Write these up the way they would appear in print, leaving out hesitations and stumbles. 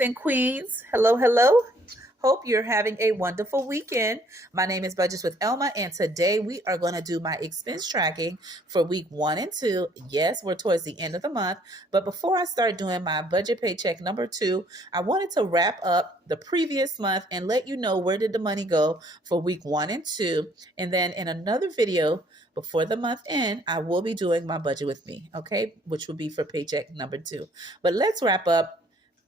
And queens, hello, hello. Hope you're having a wonderful weekend. My name is Budgets with Elma, and today we are going to do my expense tracking for week 1 and 2. Yes, we're towards the end of the month, but before I start doing my budget paycheck number 2, I wanted to wrap up the previous month and let you know where did the money go for week 1 and 2. And then in another video before the month end, I will be doing my budget with me, okay, which will be for paycheck number 2. But let's wrap up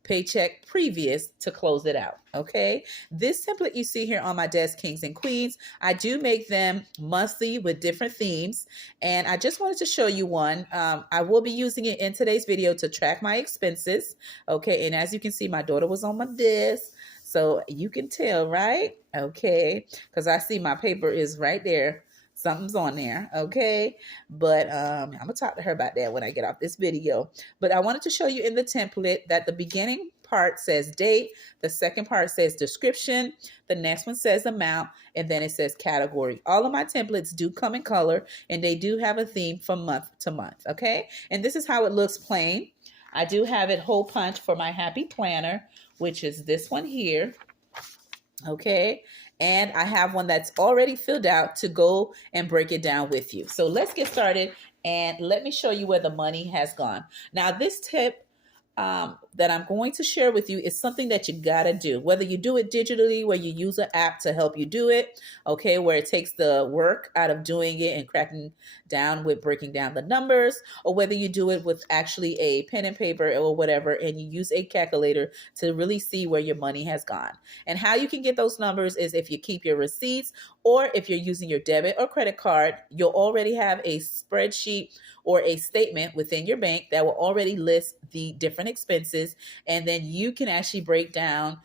paycheck previous to close it out. Okay. This template you see here on my desk, kings and queens, I do make them monthly with different themes. And I just wanted to show you one. I will be using it in today's video to track my expenses. Okay. And as you can see, my daughter was on my desk. So you can tell, right? Okay. Because I see my paper is right there. Something's on there, okay? But I'm going to talk to her about that when I get off this video. But I wanted to show you in the template that the beginning part says date, the second part says description, the next one says amount, and then it says category. All of my templates do come in color, and they do have a theme from month to month, okay? And this is how it looks plain. I do have it hole punch for my happy planner, which is this one here. Okay, and I have one that's already filled out to go and break it down with you. So let's get started and let me show you where the money has gone. Now, this tip that I'm going to share with you is something that you got to do, whether you do it digitally, where you use an app to help you do it, okay, where it takes the work out of doing it and cracking down with breaking down the numbers, or whether you do it with actually a pen and paper or whatever, and you use a calculator to really see where your money has gone. And how you can get those numbers is if you keep your receipts, or if you're using your debit or credit card, you'll already have a spreadsheet or a statement within your bank that will already list the different expenses. And then you can actually break down,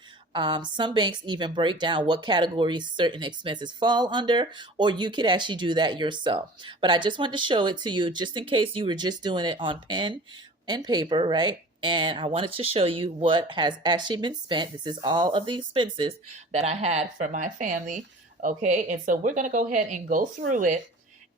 some banks even break down what categories certain expenses fall under, or you could actually do that yourself. But I just wanted to show it to you just in case you were just doing it on pen and paper, right? And I wanted to show you what has actually been spent. This is all of the expenses that I had for my family. Okay, and so we're going to go ahead and go through it,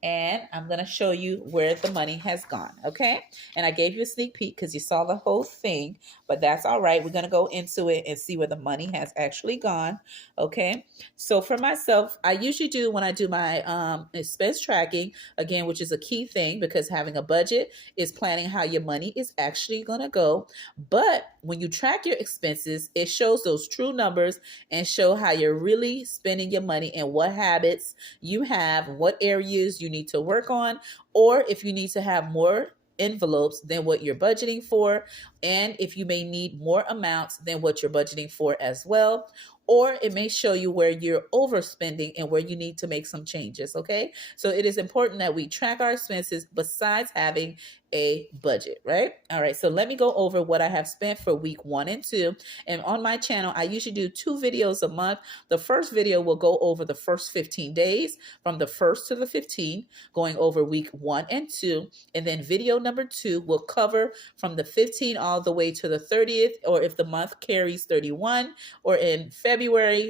and I'm going to show you where the money has gone, okay? And I gave you a sneak peek because you saw the whole thing, but that's all right. We're going to go into it and see where the money has actually gone, okay? So for myself, I usually do when I do my expense tracking, again, which is a key thing because having a budget is planning how your money is actually going to go. But when you track your expenses, it shows those true numbers and show how you're really spending your money and what habits you have, what areas you need to work on, or if you need to have more envelopes than what you're budgeting for, and if you may need more amounts than what you're budgeting for as well. Or it may show you where you're overspending and where you need to make some changes, okay? So it is important that we track our expenses besides having a budget, right? All right, so let me go over what I have spent for week 1 and 2. And on my channel, I usually do 2 videos a month. The first video will go over the first 15 days from the 1st to the 15th, going over week 1 and 2. And then video number 2 will cover from the 15th all the way to the 30th, or if the month carries 31, or in February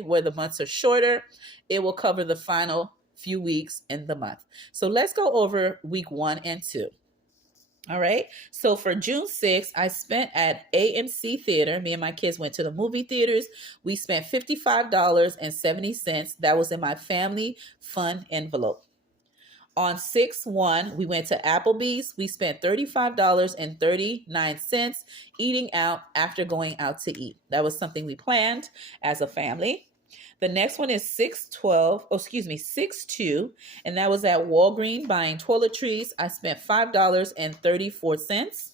where the months are shorter, it will cover the final few weeks in the month. So let's go over week 1 and 2. All right. So for June 6th, I spent at AMC Theater. Me and my kids went to the movie theaters. We spent $55.70. That was in my family fund envelope. On 6/1, we went to Applebee's. We spent $35.39 eating out after going out to eat. That was something we planned as a family. The next one is 6/2, and that was at Walgreens buying toiletries. I spent $5.34.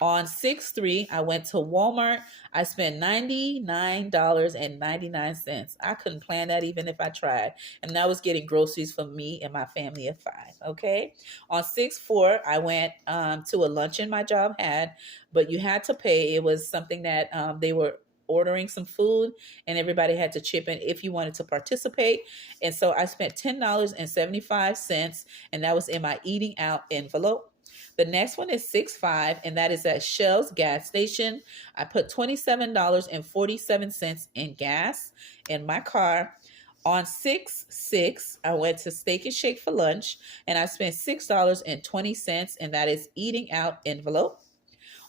On 6/3, I went to Walmart. I spent $99.99. I couldn't plan that even if I tried. And that was getting groceries for me and my family of 5. Okay. On 6/4, I went to a luncheon my job had, but you had to pay. It was something that they were ordering some food and everybody had to chip in if you wanted to participate. And so I spent $10.75, and that was in my eating out envelope. The next one is 6/5, and that is at Shell's gas station. I put $27.47 in gas in my car. On 6/6, I went to Steak and Shake for lunch, and I spent $6.20, and that is eating out envelope.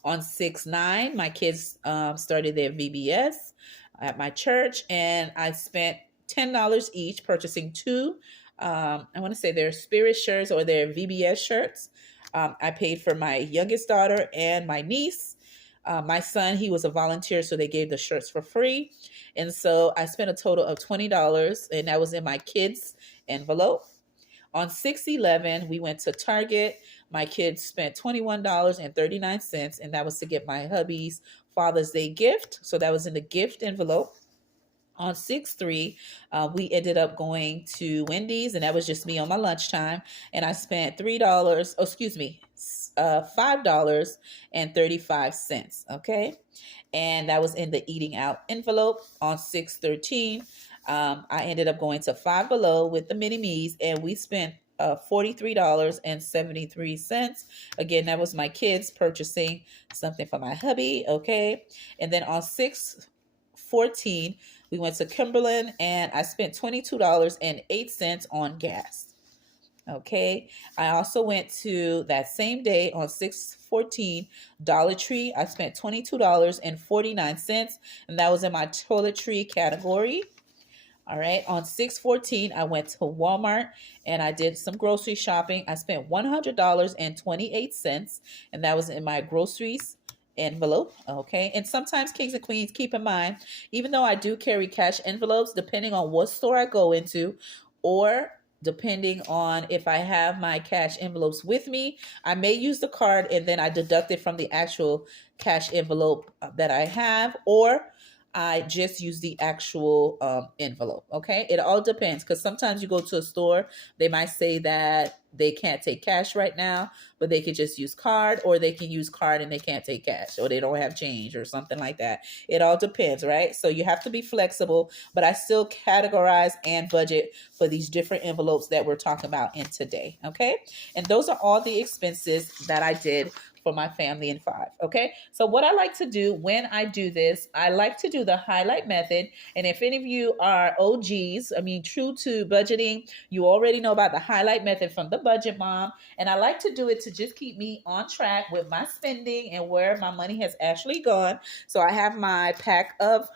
On 6/9, my kids started their VBS at my church, and I spent $10 each purchasing two. I want to say their spirit shirts or their VBS shirts. I paid for my youngest daughter and my niece. My son, he was a volunteer, so they gave the shirts for free. And so I spent a total of $20, and that was in my kids' envelope. On 6/11, we went to Target. My kids spent $21.39, and that was to get my hubby's Father's Day gift. So that was in the gift envelope. On 6/3, we ended up going to Wendy's, and that was just me on my lunchtime. And I spent $5.35. Okay. And that was in the eating out envelope. On 6/13, I ended up going to Five Below with the mini me's, and we spent $43.73. Again, that was my kids purchasing something for my hubby. Okay. And then on 6/14, we went to Kimberlin, and I spent $22.08 on gas. Okay. I also went to that same day on 6/14 Dollar Tree. I spent $22.49, and that was in my toiletry category. All right. On 6/14, I went to Walmart and I did some grocery shopping. I spent $100.28, and that was in my groceries envelope. Okay. And sometimes, kings and queens, keep in mind, even though I do carry cash envelopes, depending on what store I go into, or depending on if I have my cash envelopes with me, I may use the card and then I deduct it from the actual cash envelope that I have, or I just use the actual envelope. Okay. It all depends, because sometimes you go to a store, they might say that they can't take cash right now, but they could just use card, or they can use card and they can't take cash, or they don't have change or something like that. It all depends, right? So you have to be flexible, but I still categorize and budget for these different envelopes that we're talking about in today. Okay. And those are all the expenses that I did for my family in five. Okay. So what I like to do when I do this, I like to do the highlight method. And if any of you are OGs, true to budgeting, you already know about the highlight method from the Budget Mom. And I like to do it to just keep me on track with my spending and where my money has actually gone. So I have my pack of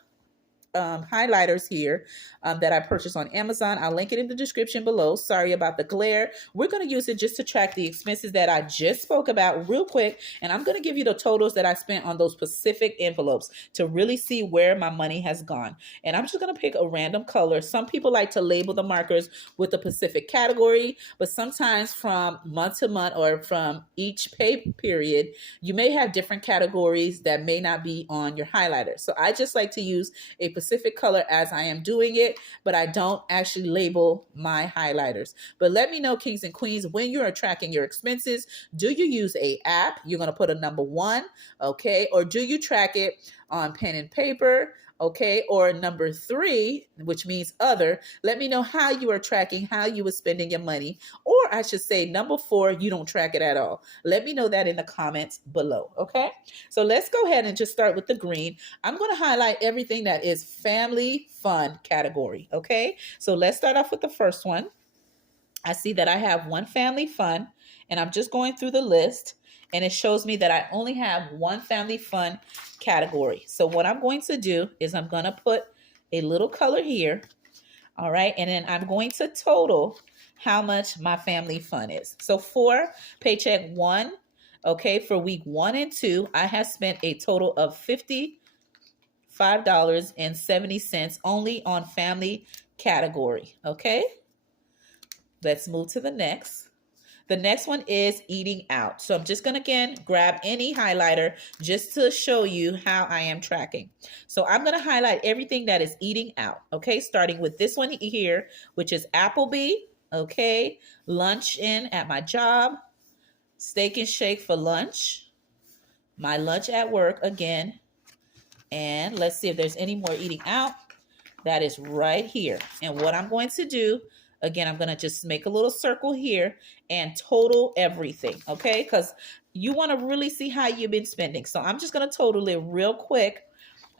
highlighters here that I purchased on Amazon. I'll link it in the description below. Sorry about the glare. We're going to use it just to track the expenses that I just spoke about real quick. And I'm going to give you the totals that I spent on those specific envelopes to really see where my money has gone. And I'm just going to pick a random color. Some people like to label the markers with a specific category, but sometimes from month to month or from each pay period, you may have different categories that may not be on your highlighter. So I just like to use a specific color as I am doing it, but I don't actually label my highlighters. But let me know, kings and queens, when you are tracking your expenses, do you use a app? You're going to put a number 1, okay? Or do you track it on pen and paper? Okay, or number 3, which means other. Let me know how you are tracking, how you are spending your money. Or I should say number 4, you don't track it at all. Let me know that in the comments below, okay? So let's go ahead and just start with the green. I'm going to highlight everything that is family fun category, okay? So let's start off with the first one. I see that I have one family fun, and I'm just going through the list, and it shows me that I only have one family fun category. So what I'm going to do is I'm going to put a little color here, all right? And then I'm going to total how much my family fun is. So for Paycheck 1, okay, for week 1 and 2, I have spent a total of $55.70 only on family category, okay? Let's move to the next. The next one is eating out. So I'm just going to, again, grab any highlighter just to show you how I am tracking. So I'm going to highlight everything that is eating out, okay? Starting with this one here, which is Applebee, okay? Lunch in at my job, Steak and Shake for lunch, my lunch at work again, and let's see if there's any more eating out. That is right here. And what I'm going to do, again, I'm going to just make a little circle here and total everything, okay? Because you want to really see how you've been spending. So I'm just going to total it real quick,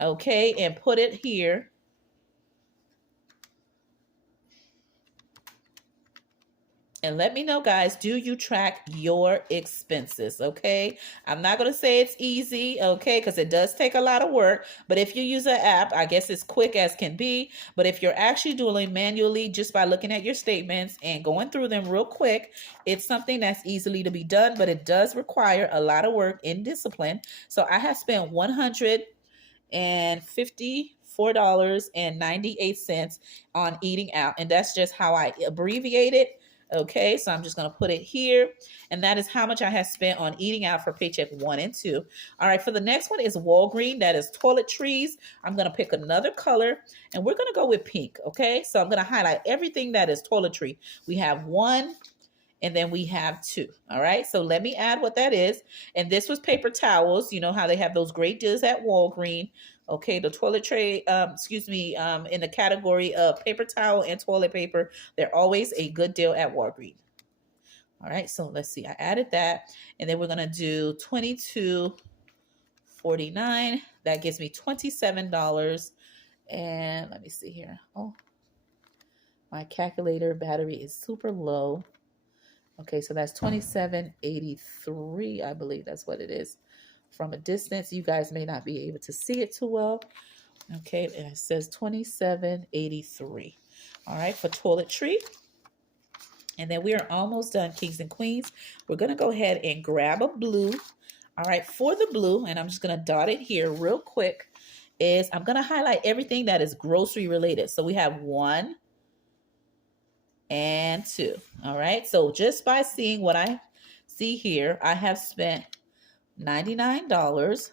okay, and put it here. And let me know, guys, do you track your expenses? Okay. I'm not going to say it's easy, okay, because it does take a lot of work. But if you use an app, I guess it's quick as can be. But if you're actually doing it manually just by looking at your statements and going through them real quick, it's something that's easily to be done, but it does require a lot of work and discipline. So I have spent $154.98 on eating out. And that's just how I abbreviate it. Okay, so I'm just going to put it here. And that is how much I have spent on eating out for paycheck 1 and 2. All right, for the next one is Walgreens. That is toiletries. I'm going to pick another color and we're going to go with pink. Okay, so I'm going to highlight everything that is toiletry. We have 1, and then we have 2. All right, so let me add what that is. And this was paper towels. You know how they have those great deals at Walgreens. Okay, the toilet tray, in the category of paper towel and toilet paper, they're always a good deal at Walgreens. All right, so let's see. I added that, and then we're gonna do $22.49. That gives me $27. And let me see here. Oh, my calculator battery is super low. Okay, so that's $27.83. I believe that's what it is. From a distance, you guys may not be able to see it too well. Okay, and it says $27.83. All right, for toiletry. And then we are almost done, kings and queens. We're going to go ahead and grab a blue. All right, for the blue, and I'm just going to dot it here real quick, is I'm going to highlight everything that is grocery related. So we have 1 and 2. All right, so just by seeing what I see here, I have spent $99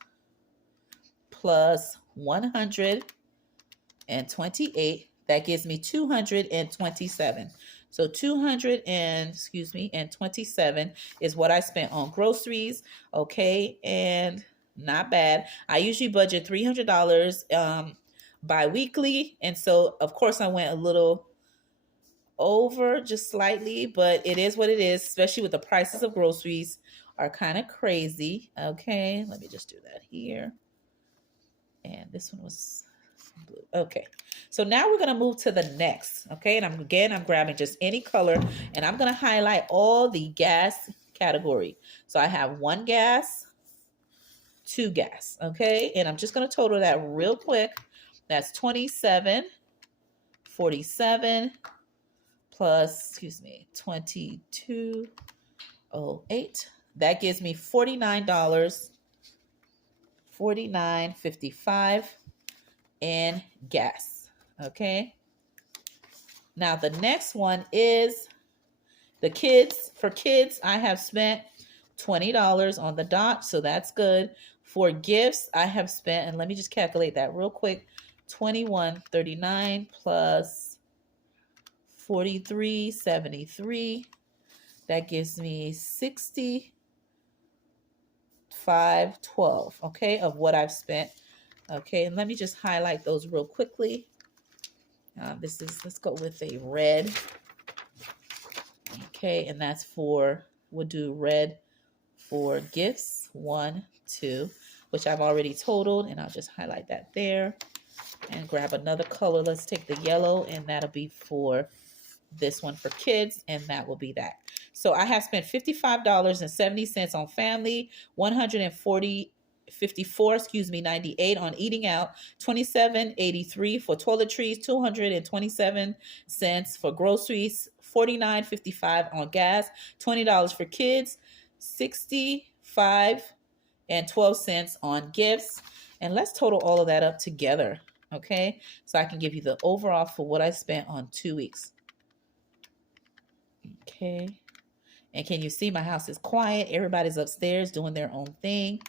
plus 128. That gives me 227. So 227 is what I spent on groceries. Okay, and not bad. I usually budget $300 bi-weekly, and so of course I went a little over just slightly, but it is what it is, especially with the prices of groceries are kind of crazy. Okay, let me just do that here. And this one was blue. Okay, so now we're gonna move to the next. Okay, and I'm grabbing just any color, and I'm gonna highlight all the gas category. So I have 1 gas, 2 gas. Okay, and I'm just gonna total that real quick. That's $27.47 plus, $22.08. That gives me $49.55 in gas. Okay. Now the next one is the kids. For kids, I have spent $20 on the dot, so that's good. For gifts, I have spent, and let me just calculate that real quick, $21.39 plus $43.73. That gives me $65.12, okay, of what I've spent. Okay, and let me just highlight those real quickly. Let's go with a red. Okay, and that's we'll do red for gifts, 1, 2, which I've already totaled, and I'll just highlight that there and grab another color. Let's take the yellow, and that'll be for this one for kids, and that will be that. So I have spent $55.70 on family, $98 on eating out, $27.83 for toiletries, 227 cents for groceries, $49.55 on gas, $20 for kids, $65.12 on gifts. And let's total all of that up together, okay? So I can give you the overall for what I spent on 2 weeks. Okay. And can you see my house is quiet? Everybody's upstairs doing their own thing.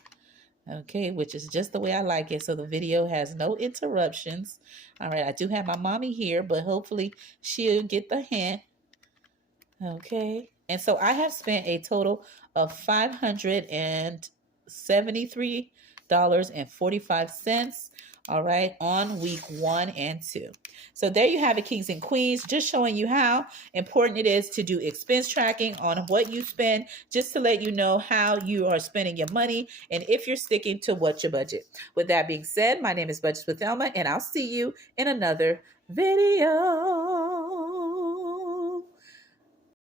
Okay, which is just the way I like it. So the video has no interruptions. All right, I do have my mommy here, but hopefully she'll get the hint. Okay, and so I have spent a total of $573.45. All right, on week 1 and 2. So there you have it, kings and queens, just showing you how important it is to do expense tracking on what you spend, just to let you know how you are spending your money and if you're sticking to what you budget. With that being said, my name is Budgets with Elma, and I'll see you in another video.